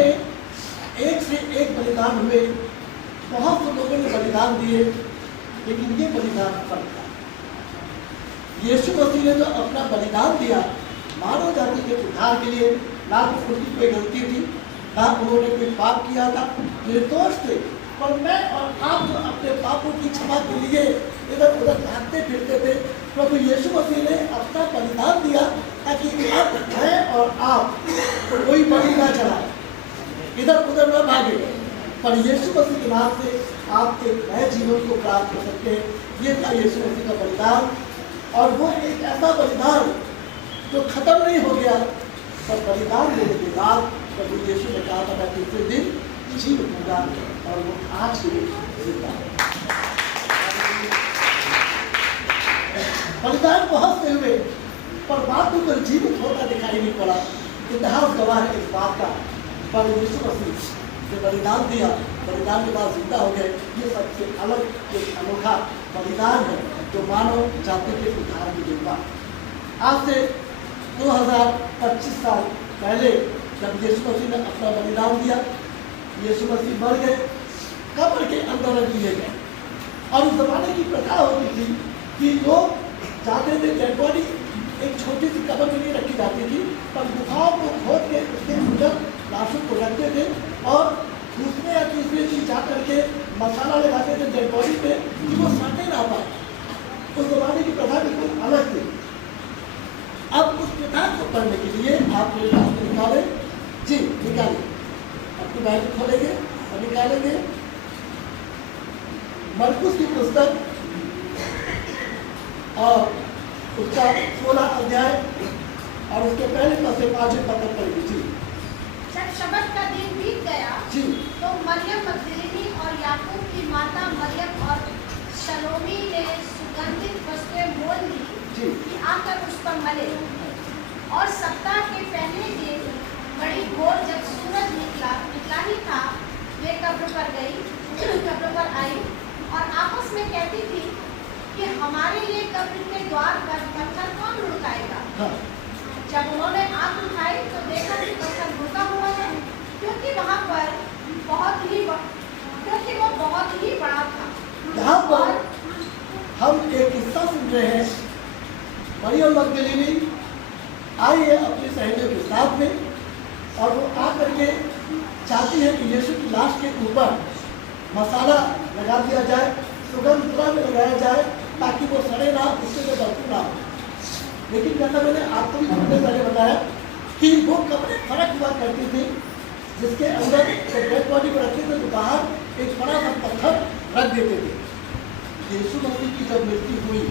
में एक से एक बलिदान हुए, बहुत से लोगों ने बलिदान दिए, लेकिन ये बलिदान फल था। यीशु मसीह ने जो अपना बलिदान दिया मानव जाति के उद्धार के लिए, ना तो उनकी कोई गलती थी, ना उन्होंने कोई पाप किया था, निर्दोष थे। पर मैं और आप जो अपने पापों की क्षमा के लिए इधर उधर भागते फिरते थे, प्रभु यीशु मसीह ने अपना बलिदान दिया ताकि अब मैं और आप कोई बलि ना चढ़ाए, इधर उधर न भागे, पर यीशु मसीह के नाम से आप एक नए जीवन को प्राप्त कर सकते हैं। ये था यीशु मसीह का बलिदान, और वो एक ऐसा बलिदान जो खत्म नहीं हो गया, पर बलिदान देने के बाद प्रभु यीशु ने कहा था मैं तीसरे दिन जी उठूंगा, और वो आज भी जिंदा है। बलिदान बहुत से हुए, पर बाद में कोई जीवित होता दिखाई नहीं पड़ा। इतिहास गवाह है इस बात का। पर यीशु मसीह ने बलिदान दिया, बलिदान के बाद जिंदा हो गए। ये सबसे अलग एक अनोखा बलिदान है जो मानव जाति के उद्धार की दिन। आज से 2025 साल पहले जब यीशु मसीह ने अपना बलिदान दिया, यीशु मसीह मर गए, कब्र के अंदर रख दिए गए। और उस जमाने की प्रथा होती थी कि लोग जाते थे, डेड बॉडी एक छोटी सी कब्र में नहीं रखी जाती थी, पर गुफाओं को खोद के उसके अंदर लाशों को रखते थे, और दूसरे या तीसरे दिन जा करके मसाला लगाते थे डेड बॉडी पे कि वो सड़ने ना पाए। उस जमाने की प्रथा बिल्कुल अलग थी। अब उस प्रथा को पढ़ने के लिए आप मेरे पास निकालें, जी निकालें, अपनी बाइबल खोलेंगे और निकालेंगे मरकुस की पुस्तक और उसका 16 अध्याय और उसके पहले पद से 5वें पद तक पढ़ेंगे। जी। जब शबत का दिन बीत गया जी। तो मरियम मगदलीनी और याकूब की माता मरियम और शलोमी ने सुगंधित वस्तुएं मोल ली कि आकर उस पर मले। और सप्ताह के पहले दिन बड़ी भोर जब सूरज निकला ही था, वे कब्र पर आई और आपस में कहती थी कि हमारे लिए कब्र के द्वार पर पत्थर कौन लुढ़काएगा। हाँ। जब उन्होंने आंख उठाई तो देखा कि पत्थर रुका हुआ है, क्योंकि वो बहुत ही बड़ा था। यहाँ पर हम एक किस्सा सुन रहे हैं। मरियम मगदलीनी आई है अपनी सहेलियों के साथ में, और वो आकर के चाहती है कि यीशु की लाश के ऊपर मसाला लगा दिया जाए, सुगंध द्रव्य लगाया जाए, ताकि वो सड़े ना, उससे जो बदबू ना हो। लेकिन जैसा मैंने आपको भी थोड़ी देर पहले बताया कि वो कपड़े फर्क हुआ करती थी, जिसके अंदर डेड बॉडी को रखते थे तो बाहर एक बड़ा सा पत्थर रख देते थे। यीशु मसीह की जब मृत्यु हुई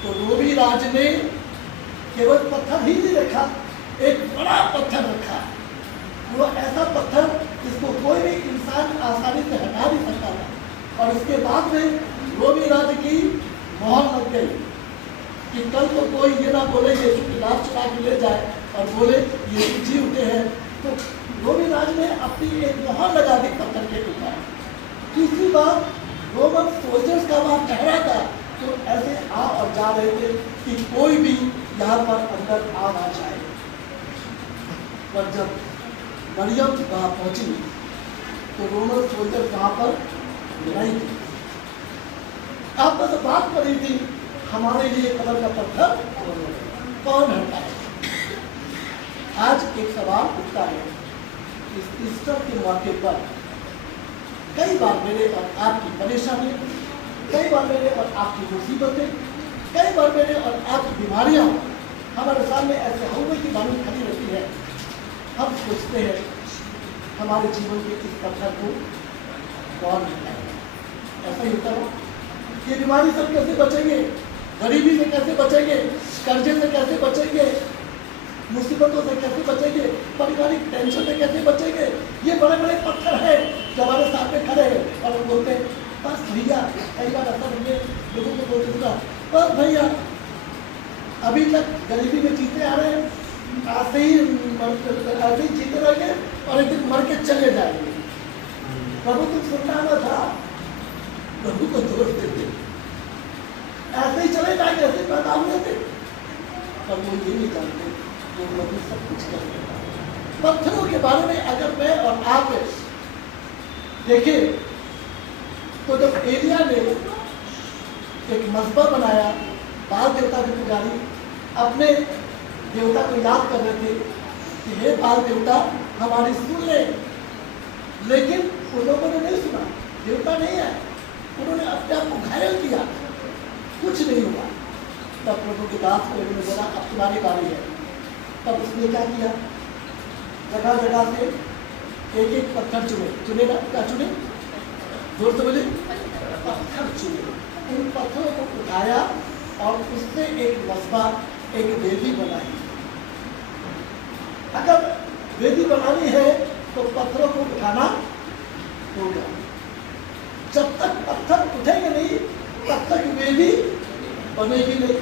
तो रोमी राज ने केवल पत्थर ही नहीं रखा, एक बड़ा पत्थर रखा। वो ऐसा पत्थर जिसको कोई भी इंसान आसानी से हटा नहीं सकता था। और उसके बाद में रोमी राज की मोहर लग गई कि कल तो कोई ये ना बोले यीशु की लाश चुरा के ले जाए और बोले यीशु जी उठे हैं। तो रोमी राज ने अपनी एक मोहर लगा दी पत्थर के ऊपर। तीसरी बार रोमन सोल्जर्स का वहाँ ठहरा था, तो ऐसे आ और जा रहे थे कि कोई भी यहाँ पर अंदर आ ना जाए। पर जब मरियम वहाँ पहुंची तो रोमन सोल्जर वहाँ पर नहीं थे। आप बस बात कर रही थी हमारे लिए कब्र का पत्थर कौन हटाए। आज एक सवाल उठता है, इस ईस्टर के मौके पर कई बार मेरे और आपकी परेशानी, कई बार मेरे और आपकी मुसीबतें, कई बार मेरे और आपकी बीमारियां हमारे सामने ऐसे हलवे की बानी खड़ी रहती है। हम सोचते हैं हमारे जीवन के इस पत्थर को कौन हटाएगा। ऐसा ही होता है। ये बीमारी से कैसे बचेंगे, गरीबी से कैसे बचेंगे, कर्जे से कैसे बचेंगे, मुसीबतों से कैसे बचेंगे, पारिवारिक टेंशन से कैसे बचेंगे। ये बड़े बड़े पत्थर हैं जो हमारे सामने खड़े हैं और हम बोलते हैं बस भैया। कई बार ऐसा हमने लोगों को बोलते सुना, बस भैया अभी तक गरीबी में जीते आ रहे हैं, ऐसे ही जीते रहेंगे और एक दिन मर के चले जाएंगे। प्रभु तुम सुनना ना था, प्रभु को दोष देते, ऐसे ही चले जाएंगे, ऐसे पैदा हुए थे। पर वो ये नहीं जानते वो प्रभु सब कुछ कर देता है। पत्थरों के बारे में अगर मैं और आप देखें तो जब एलिया ने एक मस्बा बनाया, बाल देवता के पुजारी अपने देवता को याद कर रहे थे कि हे बाल देवता हमारी सुन ले, लेकिन उन लोगों ने नहीं सुना, देवता नहीं है, उन्होंने अपने आप को घायल किया, कुछ नहीं हुआ। तब प्रभु के दास को उन्होंने बोला अब तुम्हारी बारी है। तब उसने क्या किया, जगह जगह से एक एक पत्थर चुने ना, क्या चुने, जोर से बोले, पत्थर चुने। उन पत्थरों को उठाया और उससे एक मस्बा, एक वेदी बनाई। अगर वेदी बनानी है तो पत्थरों को उठाना होगा। जब तक पत्थर उठेंगे नहीं तब तक वेदी बनेगी नहीं।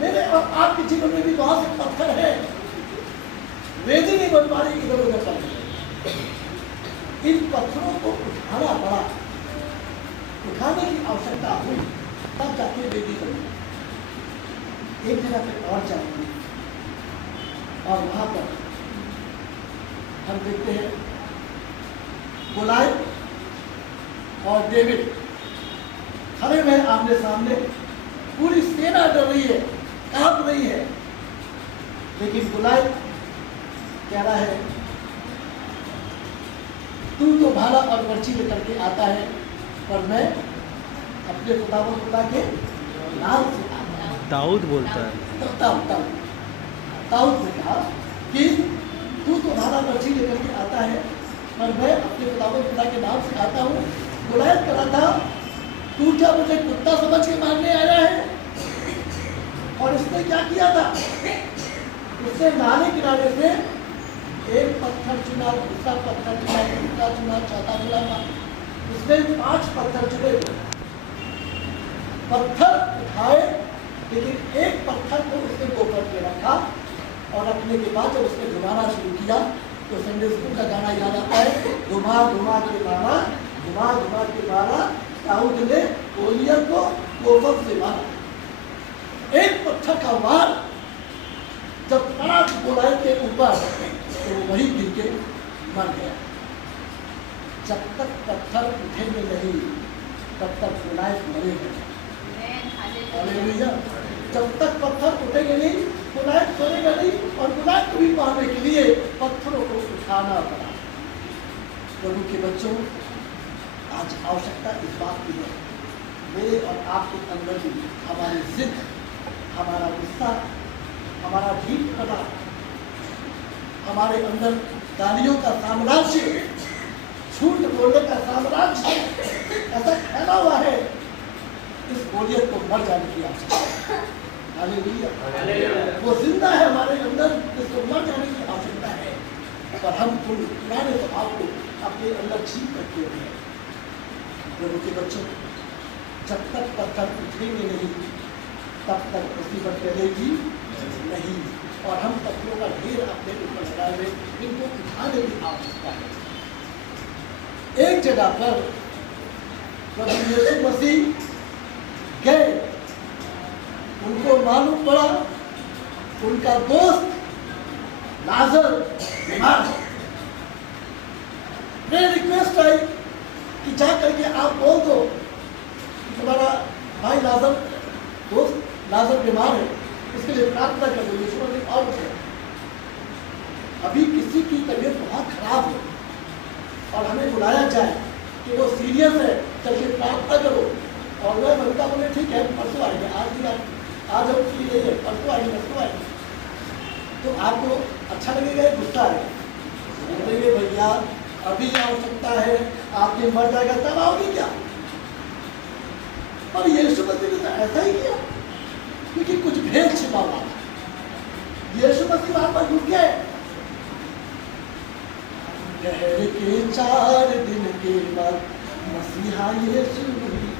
मेरे और आपके जीवन में भी बहुत से पत्थर है, वेदी नहीं बन पा रही, इधर उधर चल रही। इन पत्थरों को उठाना पड़ा, उठाने की आवश्यकता हुई, तब जाके वेदी बनी। एक जगह पे और जाएंगे और वहां पर हम देखते हैं गोलायत और डेविड खड़े हुए आमने सामने, पूरी सेना डर रही है, कांप रही है, लेकिन गोलायत कह रहा है तू तो भाला और पर्ची लेकर के आता है, पर मैं अपने खुदा के नाम से आता हूं। दाऊद बोलता है, दाऊद ने कहा कि तू तो भाला पर्ची लेकर के आता है, पर मैं अपने खुदा के नाम से आता हूँ। गोलायत कर रहा था तू क्या मुझे कुत्ता समझ के मारने आया है? और इसने क्या किया था, उसने नाले किनारे से एक पत्थर चुना, दूसरा पत्थर चुना, तीसरा चुना, चौथा चुना, उसने 5 पत्थर चुने। पत्थर उठाए, लेकिन एक पत्थर को उसने गोबर पे रखा और रखने के बाद जब उसने घुमाना शुरू किया तो संडे स्कूल का गाना याद आता है, घुमा घुमा के मारा, घुमा घुमा के मारा, दाऊद ने गोलियत को गोबर से मारा। एक पत्थर का वार जब पड़ा गोलायत के ऊपर तो वही गिर के मर गया। जब तक पत्थर उठेंगे नहीं तब तक गोलायत मरेगा। हालेलुया। जब तक पत्थर उठेंगे नहीं गोलायत मरेगा नहीं, और गोलायत को भी मारने के लिए पत्थरों को उठाना पड़ा। प्रभु के बच्चों, आज आवश्यकता इस बात की है, मेरे और आपके अंदर भी हमारी जिद, हमारा गुस्सा, हमारा ढीठपना, हमारे अंदर गालियों का साम्राज्य, झूठ बोलने का साम्राज्य ऐसा फैला हुआ है, इस बोलियत को मर जाने की आवश्यकता है। हालेलुया। वो जिंदा है हमारे अंदर, इसको मर जाने की आवश्यकता है, पर हम उन पुराने स्वभाव को अपने अंदर छीन रखे हुए हैं। प्रभु के बच्चों, जब तक पत्थर उठेंगे नहीं तब तक मुसीबत टलेगी नहीं, और हम पत्थरों का ढेर अपने ऊपर लगाए हुए, इनको उठाने की आवश्यकता है। एक जगह पर प्रभु यीशु मसीह गए, उनको मालूम पड़ा उनका दोस्त लाजर बीमार है। मेरी रिक्वेस्ट आई कि जा करके आप बोल दो कि तुम्हारा भाई लाजर, दोस्त लाजर बीमार है, इसके लिए प्रार्थना कर दो। यीशु मसीह और कुछ, अभी किसी की तबीयत बहुत खराब है और हमें बुलाया जाए कि वो सीरियस है, चल के प्रार्थना करो, और वह बंदा बोले ठीक है परसों आएंगे, आज हम फ्री नहीं है, परसों आएंगे। तो आपको अच्छा लगेगा, गुस्सा है, बोलेंगे भैया अभी आवश्यकता है, आपके मर जाएगा तब आओगे क्या? पर यीशु मसीह ने तो ऐसा ही किया, क्योंकि कुछ भेद छिपा हुआ था। यीशु मसीह वहां पर रुक गए। ठहर के 4 दिन के बाद मसीहा यीशु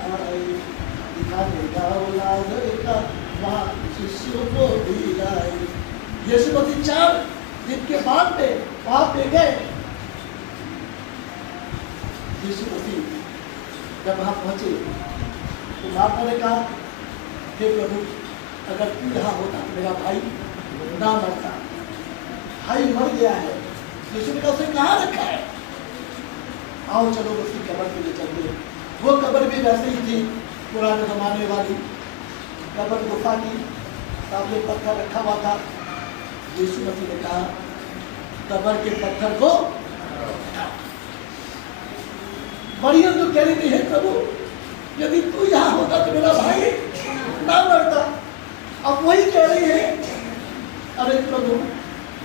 आए, दिखाने गाँव लाजर का वहाँ शिष्यों को भी लाए। यीशु मसीह 4 दिन के बाद में वहां पे गए। यीशु मसीह जब वहां पहुंचे तो माता ने कहा, हे प्रभु, अगर तू यहाँ होता तो मेरा भाई ना मरता, भाई मर गया है, यीशु ने कहा उसे कहाँ रखा है? आओ चलो उसकी कब्र पे ले चलते हैं। वो कब्र भी वैसे ही थी, पुराने जमाने वाली कब्र, गुफा की, सामने पत्थर रखा हुआ था। यीशु मसीह ने कहा कब्र के पत्थर को हटाओ। मरियम तो कह रही थी, हे प्रभु, यदि तू यहाँ होता तो मेरा भाई ना मरता। अब वही कह रही है, अरे प्रभु,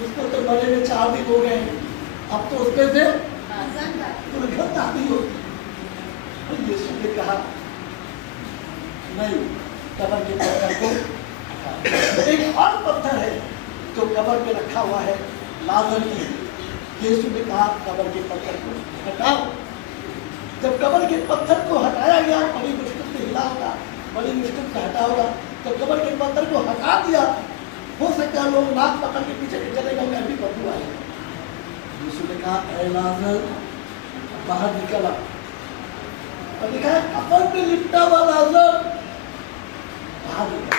उसको तो मरे में 4 दिन हो गए, अब तो उसके से दुर्गंध आती होती। और यीशु ने कहा नहीं, कब्र के पत्थर को हटाओ। एक और पत्थर है जो कब्र पे रखा हुआ है, लाजर की। यीशु ने कहा कब्र के पत्थर को हटाओ। जब कब्र के पत्थर को हटाया गया, बड़ी मुश्किल से हिला होगा, बड़ी मुश्किल से हटा होगा, तो कब्र के पत्थर को हटा दिया। हो सकता है लोग नाक पकड़ के पीछे चलेगा, मैं भी बदबू आएगा। यीशु ने कहा ऐ लाजर बाहर निकला, और लिखा है कब्र पे लिपटा हुआ लाजर बाहर निकला।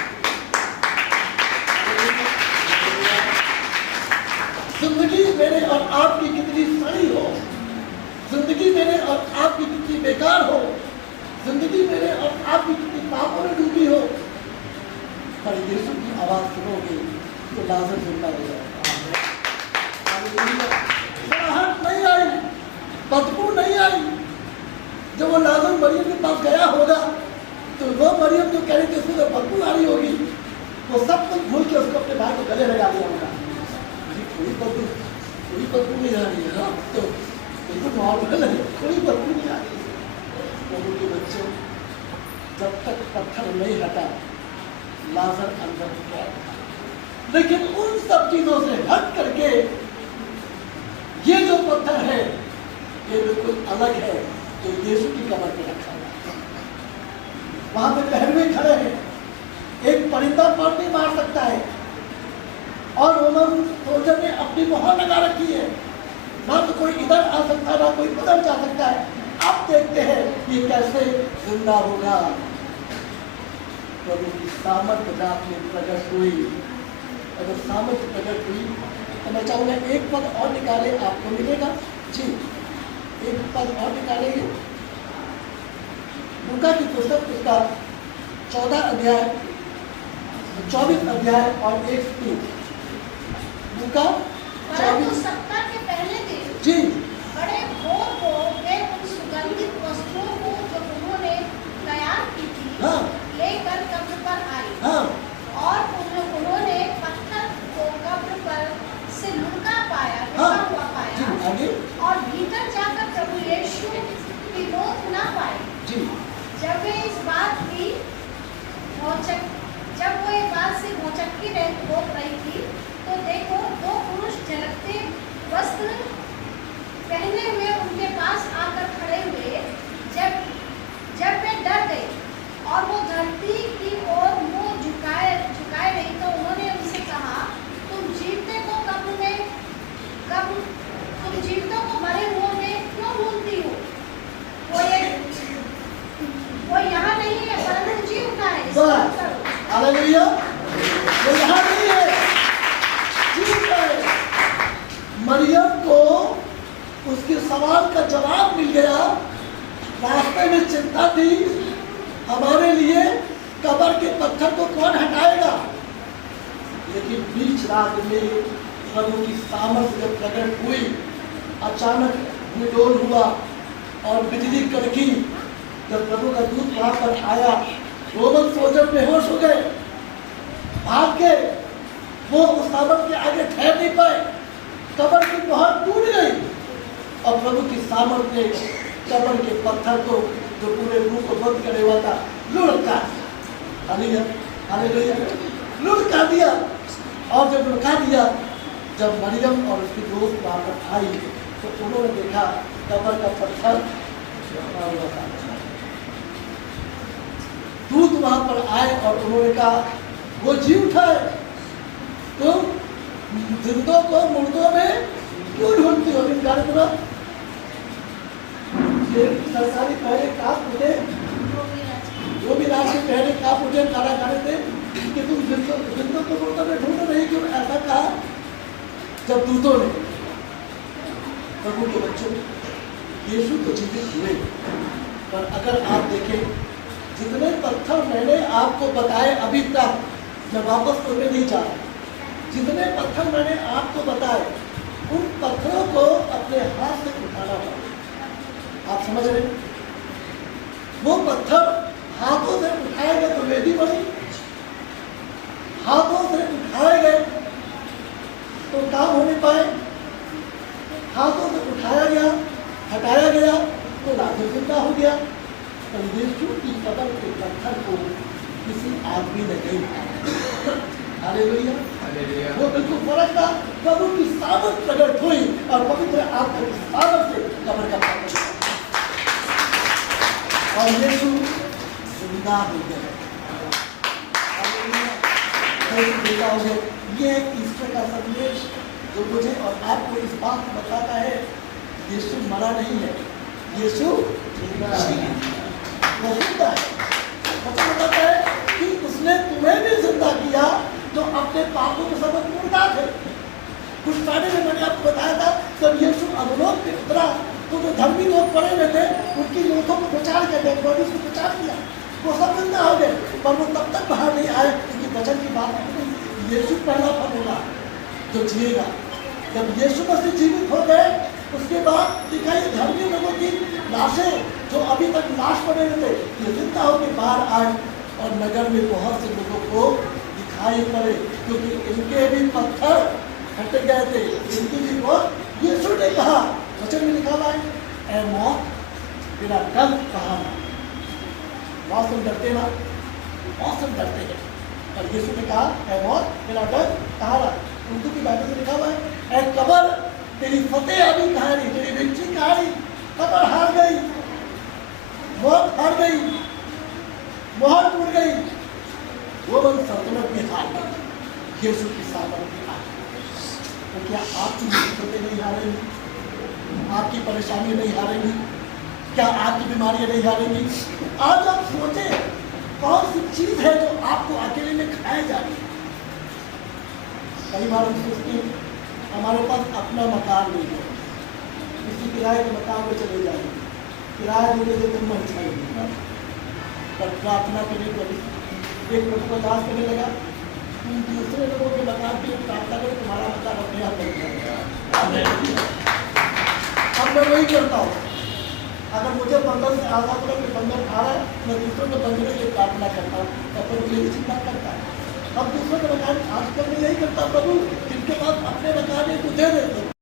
जिंदगी मेरे और आपकी कितनी सड़ी हो, जिंदगी मेरे और आपकी कितनी बेकार हो, जिंदगी मेरे और आपकी कितनी पापों में डूबी हो, पर यीशु की आवाज सुनोगे तो लाजर जिंदा हो जाएगा। सराहट नहीं आई, बदबू नहीं आई। जब वो लाजर मरियम के पास गया होगा तो वो मरियम जो कह रही थी उसको तो बदबू आ रही होगी, वो सब कुछ भूल के उसको अपने भाई को गले लगा दिया होगा। कोई बदबू नहीं आ रही है, हाँ तो बिल्कुल नॉर्मल है, कोई बदबू नहीं आ रही है। प्रभु के बच्चों, जब तक पत्थर नहीं हटा लाजर अंदर गया, लेकिन उन सब चीजों से हट करके ये जो पत्थर है ये बिल्कुल अलग है, जो यीशु की कब्र पे रखा है। वहां पे पहलवे खड़े हैं, एक परिंदा पर नहीं मार सकता है, और रोमन सोल्जर ने अपनी मोहर लगा रखी है, ना तो कोई इधर आ सकता है ना कोई उधर जा सकता है। अब देखते हैं ये कैसे जिंदा होगा। प्रभु की सामर्थ्य रात में प्रकट हुई। अगर सामर्थ्य प्रकट हुई तो मैं चाहूँगा एक पद और निकाले, आपको मिलेगा जी, एक पद और निकालेंगे। लूका की पुस्तक उसका 14 अध्याय 24 अध्याय और 1-3। लूका 24। सप्ताह के पहले दिन जी बड़े भोर को वे उन सुगंधित वस्त्रों को जो उन्होंने तैयार की थी, हाँ, लेकर कब्र पर आई, हाँ, और उन्होंने पत्थर को कब्र पर से लुका पाया, हाँ, हुआ पाया, जी, आगे, और भीतर जाकर प्रभु यीशु की मौत न पाई। जी, जब वे इस बात की जब वो एक बात से भौचक्की हो रही थी, तो देखो 2 पुरुष झलकते वस्त्र पहने हुए उनके पास आकर खड़े हुए। जब वे डर गए और वो धरती की ओर मुंह झुकाए रही, तो उन्होंने उनसे कहा, तुम जीवतों को मरे हुओं में क्यों ढूंढती हो? वो यहाँ नहीं है, परंतु जी उठा है। हालेलुया, वो यहाँ नहीं है, जी उठा है। मरियम को उसके सवाल का जवाब मिल गया। रास्ते में चिंता थी, हमारे लिए कब्र के पत्थर को कौन हटाएगा, लेकिन बीच रात में प्रभु की सामर्थ्य जब प्रकट हुई, अचानक निडोल हुआ और बिजली कड़की। जब प्रभु का दूत वहां पर आया, रोमन सोल्जर बेहोश हो गए, भाग के वो उस सामर्थ्य के आगे ठहर नहीं पाए, कब्र की मोहर टूट गई, और प्रभु की सामर्थ्य ने कब्र के पत्थर को जो पूरे मुंह को बंद करे हुआ था लुढ़का लुढ़का दिया। और जब लुढ़का दिया, जब मरियम और उसकी दोस्त वहां पर आई तो उन्होंने देखा कब्र का पत्थर हुआ था। दूत वहां पर आए और उन्होंने कहा वो जी उठा है, तुम जिंदों को मुर्दों में क्यों ढूंढती हो? सरकारी पहले काप उठे, जो भी राशि पहले काप उठे खाना खाने थे कि तुम जिंदों को मुर्दों में ढूंढ रही क्यों? ऐसा कहा जब दूतों ने। प्रभु के बच्चों, यीशु तो जीवित हुए, पर अगर आप देखें जितने पत्थर मैंने आपको बताए अभी तक, मैं वापस तो नहीं जा रहा, जितने पत्थर मैंने आपको बताए उन पत्थरों को अपने हाथ से उठाना पड़ा। आप समझ रहे हैं? वो पत्थर हाथों से उठाए गए तो वेदी बनी, हाथों से उठाए गए तो काम हो नहीं पाए, हाथों से उठाया गया, हटाया गया तो लाजर जिंदा हो गया। पर यीशु की कब्र के पत्थर को किसी आदमी ने नहीं उठाया। हालेलुया। वो बिल्कुल फर्क था। प्रभु की सामर्थ प्रकट हुई और पवित्र आत्मा की सामर्थ से कब्र का पत्थर और यीशु जिंदा हो गए। देखा होगा ये ईश्वर का संदेश जो मुझे और आपको इस बात को बताता है, यीशु मरा नहीं है, यीशु जिंदा है। वो जिंदा है। मतलब बताता है कि उसने तुम्हें भी जिंदा किया जो अपने पापों के सबक मुर्दा थे। कुछ पहले में मैंने आपको बताया था जब यीशु अधोलोक पे उतरा तो जो धर्मी लोग पड़े हुए थे उनकी लोथों को प्रचार किया, डेड बॉडीज को प्रचार किया, वो सब जिंदा हो गए, पर वो तब तक बाहर नहीं आए क्योंकि वचन की बात नहीं। यीशु पहला फल होगा जो जिएगा। जब यीशु मसीह जीवित हो गए उसके बाद दिखाई धर्मी लोगों की लाशें जो अभी तक लाश पड़े हुए थे ये जिंदा होकर बाहर आए और नगर में बहुत से लोगों को दिखाई पड़े क्योंकि इनके भी पत्थर हट गए थे, इनकी भी मौत। यीशु ने कहा, वचन में लिखा हुआ है, ऐ मौत तेरा डर कहाँ है? मौसम डरते ना, मौसम डरते हैं, और यीशु ने कहा, ऐ मौत तेरा डर कहाँ है? उर्दू की बाइबल में लिखा हुआ है, ऐ कब्र तेरी फतेह अभी कहाँ रही, तेरी विक्ट्री कहाँ रही? कब्र हार गई, मौत हार गई, मोहर टूट गई, वो बन सल्तनत भी हार गई, यीशु की सामर्थ भी हार गई। तो क्या आपकी मुसीबतें नहीं हारेंगी? आपकी परेशानी नहीं हारेंगी? क्या आपकी बीमारियां नहीं हारेंगी? आज आप सोचें कौन सी चीज है जो आपको अकेले में खाए जा रही है? कई बार हम सोचते हैं हमारे पास अपना मकान नहीं है, किसी किराए के मकान में चले जाएंगे, किराया देने से तुम अच्छा नहीं, पर प्रार्थना करने लगी, एक प्रभु को दास करने लगा, तुम दूसरे लोगों के मकान के लिए प्रार्थना करो, तुम्हारा मकान अपने आप बन जाएगा। अब मैं वही करता हूँ, अगर मुझे बंधन से आज़ाद होने के बंधन आ रहा है, मैं दूसरों के बंधन के लिए प्रार्थना करता हूँ, और मुझे ये चिंता करता है। अब दूसरों के मकान आजकल मैं यही करता, प्रभु जिनके पास अपने मकान है तो दे देते।